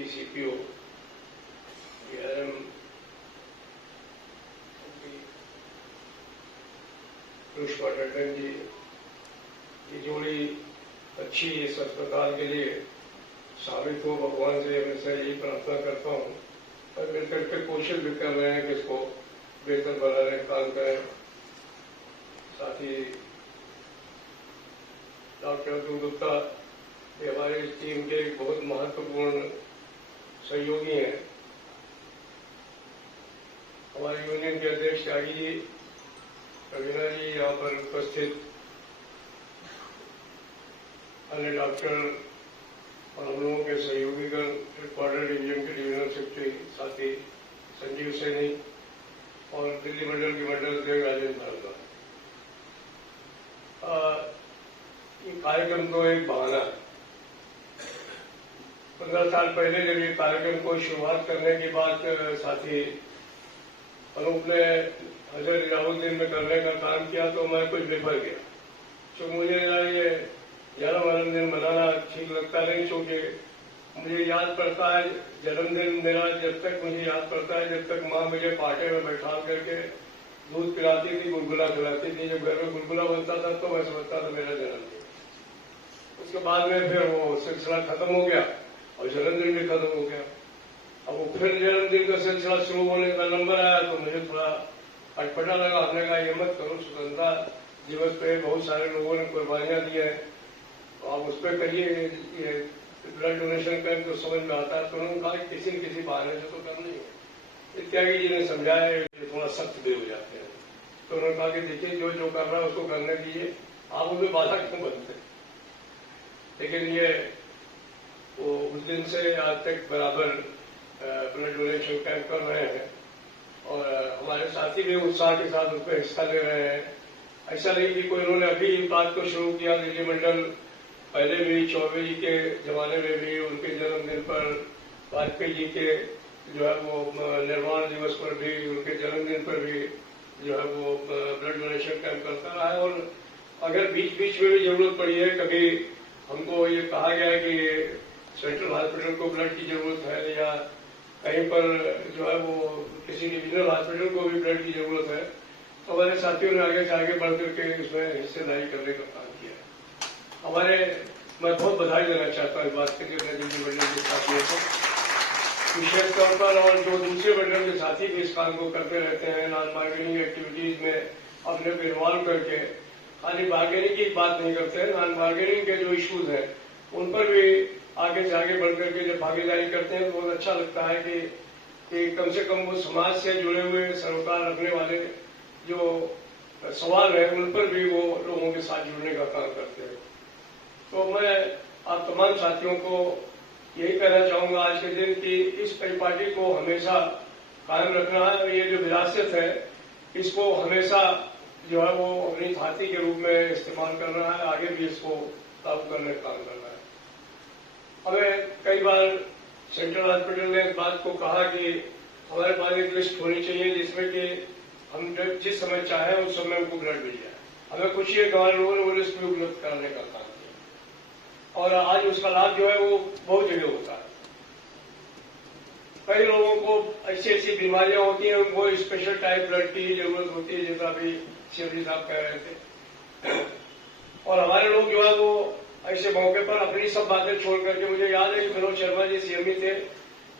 Deputy CPO ARM Pushpa Tandon ji, ये जोड़ी अच्छी इस अस्पताल के लिए साबित हो, भगवान से हमेशा यही प्रार्थना करता हूँ। और मिलकर के कोशिश भी कर रहे हैं कि इसको बेहतर बनाने का काम करें। साथ ही डॉक्टर अतुल गुप्ता ये हमारी टीम के एक बहुत महत्वपूर्ण सहयोगी हैं। हमारी यूनियन के अध्यक्ष त्यागी जी, रवीना जी, यहाँ पर उपस्थित अन्य डॉक्टर और हम लोगों के सहयोगीगण, हेडक्वार्टर डिवीजन के डिविजनल सेक्रेटरी साथी संजीव सैनी और दिल्ली मंडल के मंडल अध्यक्ष राजेंद्र भारद्वाज। ये कार्यक्रम तो एक बहाना है। 15 साल पहले जब ये कार्यक्रम को शुरुआत करने की बात साथी अनूप ने हजरत निजामुद्दीन में करने का काम किया तो मैं कुछ विफल गया। तो मुझे ये जन्मदिन मनाना ठीक लगता नहीं, क्योंकि मुझे याद पड़ता है जन्मदिन मेरा जब तक मुझे याद पड़ता है जब तक माँ मुझे पाटे में बैठा करके दूध पिलाती थी, गुलगुला खिलाती थी। जब घर में गुलगुला बनता था तो मैं समझता था मेरा जन्मदिन। उसके बाद में फिर वो सिलसिला खत्म हो गया और जन्मदिन भी खत्म हो गया। अब वो फिर जन्मदिन का सिलसिला शुरू होने का नंबर आया तो मुझे थोड़ा अटपटा लगा। हमने कहा ये मत करो, स्वतंत्रता दिवस पे बहुत सारे लोगों ने कुर्बानियां दी है, तो आप उस पर करिए ये ब्लड डोनेशन कैंप तो समझ में आता है। तो उन्होंने कहा किसी न किसी बहाने से तो करना ही है। त्यागी जी ने समझाया कि थोड़ा सख्त भी हो जाते हैं। तो उन्होंने कहा कि देखिए जो कर रहा है उसको करने दीजिए, आप उसमें बाधा क्यों बनते। लेकिन ये वो उस दिन से आज तक बराबर ब्लड डोनेशन कैंप कर रहे हैं और हमारे साथी भी उत्साह के साथ उसमें हिस्सा ले रहे हैं। ऐसा नहीं कि कोई उन्होंने अभी इस बात को शुरू किया। दिल्ली मंडल पहले भी चौबे जी के जमाने में भी उनके जन्मदिन पर, वाजपेयी जी के जो है वो निर्वाण दिवस पर भी, उनके जन्मदिन पर भी जो है वो ब्लड डोनेशन कैंप करता रहा है। और अगर बीच बीच में भी जरूरत पड़ी है, कभी हमको ये कहा गया है कि सेंट्रल हॉस्पिटल को ब्लड की जरूरत है या कहीं पर जो है वो किसी डिविजनल हॉस्पिटल को भी ब्लड की जरूरत है, तो हमारे साथियों ने आगे से आगे बढ़ करके इसमें हिस्सेदारी करने का काम किया। मैं बहुत बधाई देना चाहता हूँ इस बात के लिए दिल्ली मंडल के साथियों को विशेष तौर पर, और जो दूसरे मंडल के साथी भी इस काम को करते रहते हैं नॉन बार्गेनिंग एक्टिविटीज में अपने को इन्वॉल्व करके। खाली बार्गेनिंग की बात नहीं करते हैं, नॉन बार्गेनिंग के जो इश्यूज हैं उन पर भी आगे से आगे बढ़ करके जब भागीदारी करते हैं तो बहुत अच्छा लगता है कि कम से कम वो समाज से जुड़े हुए सरोकार रखने वाले जो सवाल है उन पर भी वो लोगों के साथ जुड़ने का काम करते हैं। तो मैं आप तमाम साथियों को यही कहना चाहूंगा आज के दिन कि इस परिपाटी को हमेशा कायम रखना है। ये जो विरासत है इसको हमेशा जो है वो अपनी थाती के रूप में इस्तेमाल करना है, आगे भी इसको लागू करने का काम करना है। हमें कई बार सेंट्रल हॉस्पिटल ने इस बात को कहा कि हमारे पास एक लिस्ट होनी चाहिए जिसमें कि हम जिस समय चाहे उस समय उनको ब्लड मिल जाए। हमें खुशी है कि हमारे लोगों ने वो लिस्ट भी उपलब्ध कराने का काम किया और आज उसका लाभ जो है वो बहुत जगह होता है। कई लोगों को ऐसी ऐसी बीमारियां होती हैं, उनको स्पेशल टाइप ब्लड की जरूरत होती है, जैसा अभी शिवजी साहब कह रहे थे। और हमारे लोग जो है वो ऐसे मौके पर अपनी सब बातें छोड़ करके, मुझे याद है कि विनोद शर्मा जी सीएमई थे,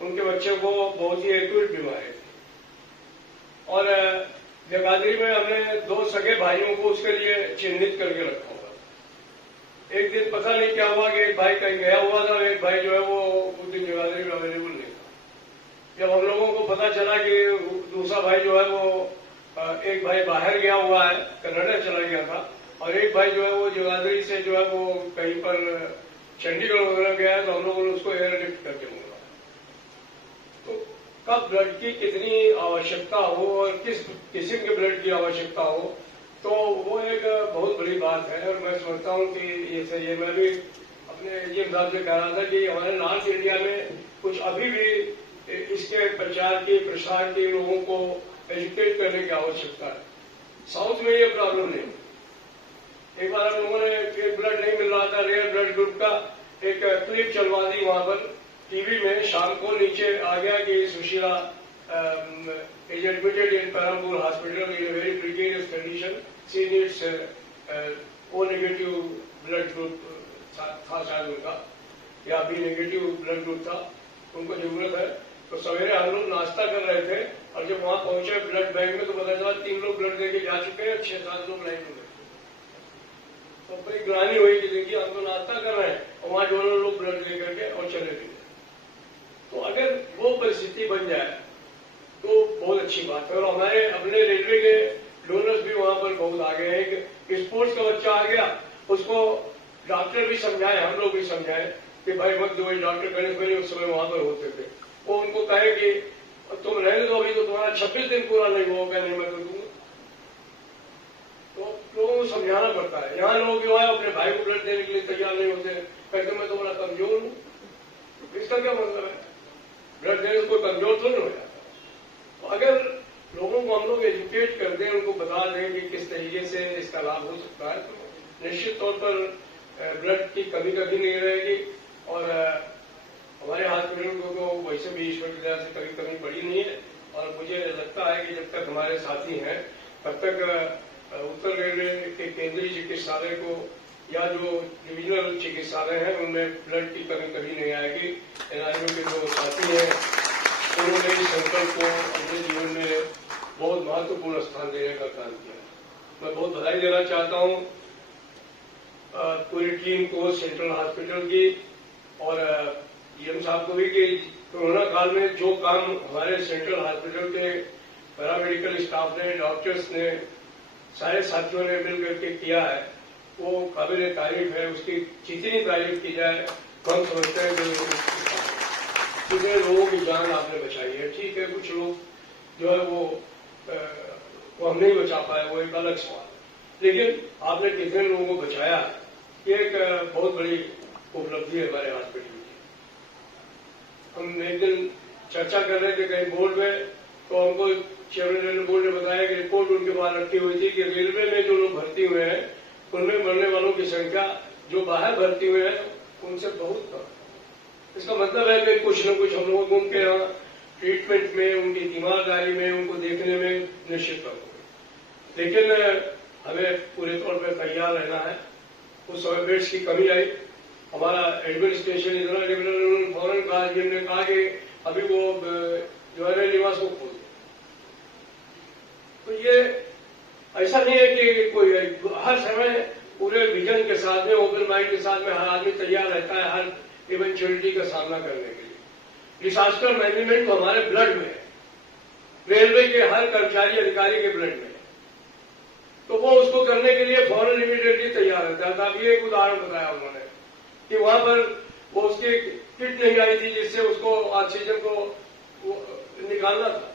उनके बच्चे को बहुत ही एक्यूट बीमारी थी और जगाधरी में हमने 2 सगे भाइयों को उसके लिए चिन्हित करके रखा हुआ। एक दिन पता नहीं क्या हुआ कि एक भाई कहीं गया हुआ था, एक भाई जो है वो उस दिन जगाधरी में अवेलेबल नहीं था। जब हम लोगों को पता चला कि दूसरा भाई जो है वो एक भाई बाहर गया हुआ है, कनाडा चला गया था, और एक भाई जो है वो जगाधरी से जो है वो कहीं पर चंडीगढ़ वगैरह गया है, तो हम लोगों ने उसको एयरलिफ्ट करके मंगवाया। तो कब ब्लड की कितनी आवश्यकता हो और किस किस्म के ब्लड की आवश्यकता हो, तो वो एक बहुत बड़ी बात है। और मैं समझता हूँ कि ये मैं भी अपने ये हिसाब से कह रहा था कि हमारे नॉर्थ इंडिया में कुछ अभी भी इसके प्रचार की, प्रसार की, लोगों को एजुकेट करने की आवश्यकता है। साउथ में ये प्रॉब्लम नहीं। एक बार हम लोगों ने एक ब्लड नहीं मिल रहा था, रेयर ब्लड ग्रुप का एक क्लिप चलवा दी वहां पर टीवी में शाम को नीचे आ गया कि Sushila is admitted in Parampur Hospital in a very precarious condition. She needs O negative blood group था शायद उनका, या बी नेगेटिव ब्लड ग्रुप था, उनको जरूरत है। तो सवेरे हम लोग नाश्ता कर रहे थे और जब वहां पहुंचे ब्लड बैंक में तो पता चला 3 लोग ब्लड देके जा चुके हैं, 6-7 लोग लाइन में। तो बड़ी ग्लानि हुई कि देखिए हम तो नाश्ता कर रहे हैं और वहां दोनों लोग ब्लड दे करके और चले गए। तो अगर वो परिस्थिति बन जाए तो बहुत अच्छी बात है। और हमारे अपने रेलवे के डोनर्स भी वहां पर बहुत आगे हैं कि स्पोर्ट्स का बच्चा आ गया, उसको डॉक्टर भी समझाए, हम लोग भी समझाए कि भाई मत दो। डॉक्टर गणेश भाई उस समय वहां पर होते थे, वो उनको कहे कि तुम रहने दो, अभी तो तुम्हारा 26 दिन पूरा नहीं होगा, नहीं मैं तो दूंगा। तो लोगों को समझाना पड़ता है। यहाँ लोग जो है अपने भाई को ब्लड देने के लिए तैयार नहीं होते, कहते मैं तो बड़ा कमजोर हूं। इसका क्या मतलब है? ब्लड देने से कोई कमजोर थोड़ी हो जाता। तो अगर लोगों को हम लोग एजुकेट कर दें, उनको बता दें कि किस तरीके से इसका लाभ हो सकता है, तो निश्चित तौर पर ब्लड की कमी कभी नहीं रहेगी। और हमारे हॉस्पिटल को तो वैसे भी ईश्वर की दया से कभी कमी पड़ी नहीं है। और मुझे लगता है कि जब तक हमारे साथी हैं तब तक उत्तर रेलवे के केंद्रीय चिकित्सालय को या जो डिविजनल चिकित्सालय हैं उनमें ब्लड की कमी कभी नहीं आएगी। एनआईओ के जो साथी हैं उन्होंने इस संकल्प को अपने जीवन में बहुत महत्वपूर्ण स्थान देने का काम किया। मैं बहुत बधाई देना चाहता हूं पूरी टीम को, सेंट्रल हॉस्पिटल की और ईएम साहब को भी कि कोरोना काल में जो काम हमारे सेंट्रल हॉस्पिटल के पैरामेडिकल स्टाफ ने, डॉक्टर्स ने, सारे साथियों ने मिल करके किया है वो काबिल तारीफ है। उसकी जितनी तारीफ की जाए हम समझते हैं कि कितने लोगों की जान आपने बचाई है। ठीक है, कुछ लोग जो है वो हम नहीं बचा पाए, वो एक अलग सवाल है, लेकिन आपने कितने लोगों को बचाया है ये एक बहुत बड़ी उपलब्धि है हमारे हॉस्पिटल की। हम एक दिन चर्चा कर रहे थे कहीं बोर्ड में, तो हमको चेयरमैन रेलवे बोर्ड ने बताया कि रिपोर्ट उनके पास रखी हुई थी कि रेलवे में जो लोग भर्ती हुए हैं उनमें मरने वालों की संख्या जो बाहर भर्ती हुए हैं उनसे बहुत कम। इसका मतलब है कि कुछ न कुछ हम लोगों को उनके यहाँ ट्रीटमेंट में, उनकी तीमारदारी में, उनको देखने में निश्चित कम हो। लेकिन हमें पूरे तौर पर तैयार रहना है। उस समय बेड्स की कमी आई, हमारा एडमिनिस्ट्रेशन इतना डेवलप फौरन कहा, जिनने कहा कि अभी वो जो है निवास को खोल दो। तो ये ऐसा नहीं है कि कोई हर समय पूरे विजन के साथ में, ओपन माइंड के साथ में हर आदमी तैयार रहता है हर इवेंचुअलिटी का सामना करने के लिए। डिजास्टर मैनेजमेंट तो हमारे ब्लड में है, रेलवे के हर कर्मचारी अधिकारी के ब्लड में है, तो वो उसको करने के लिए फौरन इमीडिएटली तैयार रहता था। अब ये एक उदाहरण बताया उन्होंने कि वहां पर वो उसकी किट नहीं आई थी जिससे उसको ऑक्सीजन को निकालना था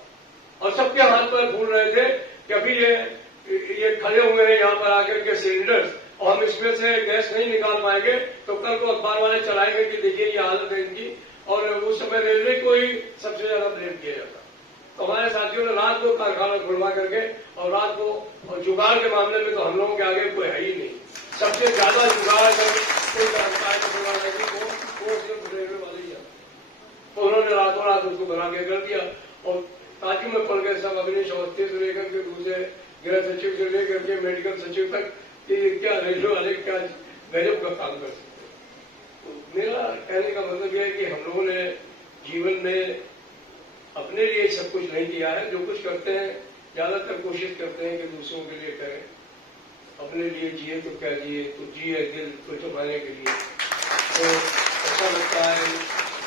और सबके हाथ पर फूल रहे थे कि अभी ये खड़े हुए हैं यहाँ पर आकर के सिलेंडर्स और हम इसमें से गैस नहीं निकाल पाएंगे तो कल को अखबार वाले चलाएंगे कि देखिए ये हालत है इनकी। और उस समय रेलवे को ही सबसे ज्यादा ब्लेम किया जाता। तो हमारे साथियों ने रात को कारखाना खुलवा करके और रात को और जुगाड़ के मामले में तो हम लोगों के आगे कोई है ही नहीं। सबसे ज्यादा जुगाड़ कोई सिर्फ रेलवे वाले ही है। तो उन्होंने रातों रात उसको बना के कर दिया और ताकि में पड़ गए सब अग्निश अवस्थी से लेकर के दूसरे गृह सचिव से लेकर के मेडिकल सचिव तक कि क्या रेलवे वाले क्या गजब का काम कर सकते हैं। तो मेरा कहने का मतलब यह है कि हम लोगों ने जीवन में अपने लिए सब कुछ नहीं किया है। जो कुछ करते हैं ज्यादातर कोशिश करते हैं कि दूसरों के लिए करें, अपने लिए जिए तो क्या जिए, तो जिए दिल को छुपाने के लिए। तो अच्छा लगता है,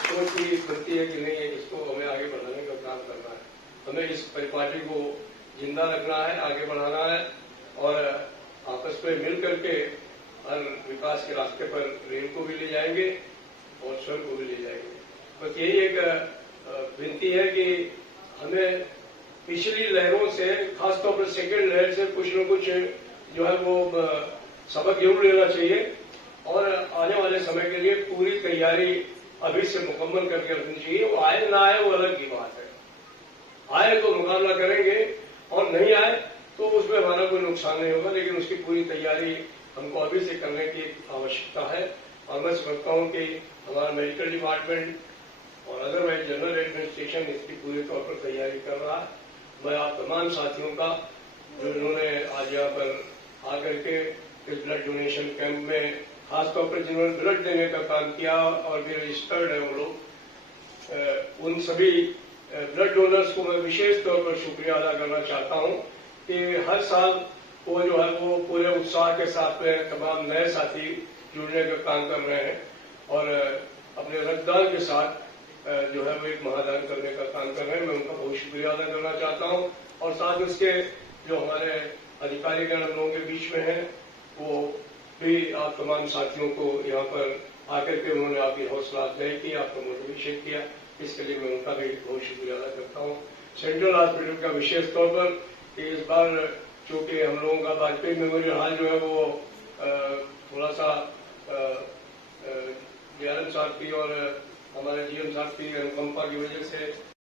सोच भी बनती है कि नहीं इसको हमें आगे बढ़ाने का काम करना है, हमें इस परिपाटी को जिंदा रखना है, आगे बढ़ाना है और आपस में मिल करके हर विकास के रास्ते पर रेल को भी ले जाएंगे और स्वयं को भी ले जाएंगे। बस यही एक विनती है कि हमें पिछली लहरों से, खासतौर पर सेकेंड लहर से कुछ न कुछ जो है वो सबक जरूर लेना चाहिए और आने वाले समय के लिए पूरी तैयारी अभी से मुकम्मल करके रखनी चाहिए। वो आए ना आए वो अलग की बात है, आए तो मुकाबला करेंगे और नहीं आए तो उसमें हमारा कोई नुकसान नहीं होगा, लेकिन उसकी पूरी तैयारी हमको अभी से करने की आवश्यकता है। और मैं समझता हूं कि हमारा मेडिकल डिपार्टमेंट और अदरवाइज जनरल एडमिनिस्ट्रेशन इसकी पूरे तौर पर तैयारी कर रहा है। मैं आप तमाम साथियों का जो इन्होंने आज यहाँ पर आकर के इस ब्लड डोनेशन कैंप में खासतौर पर जिन्होंने ब्लड देने का काम किया और भी रजिस्टर्ड है वो लोग, उन सभी ब्लड डोनर्स को मैं विशेष तौर पर शुक्रिया अदा करना चाहता हूं कि हर साल वो जो है वो पूरे उत्साह के साथ में तमाम नए साथी जुड़ने का काम कर रहे हैं और अपने रक्तदान के साथ जो है वो एक महादान करने का काम कर रहे हैं। मैं उनका बहुत शुक्रिया अदा करना चाहता हूं और साथ उसके जो हमारे अधिकारीगण हम लोगों के बीच में है वो भी आप तमाम साथियों को यहाँ पर आकर के उन्होंने आपकी हौसला अफजाई की, आपको मोटिवेशन किया, इसके लिए मैं उनका भी बहुत शुक्रिया अदा करता हूँ। सेंट्रल हॉस्पिटल का विशेष तौर पर कि इस बार चूंकि हम लोगों का वाजपेयी मेमोरियल हॉल जो है वो थोड़ा सा डीआरएम साहब की और हमारे जीएम साहब की अनुकंपा की वजह से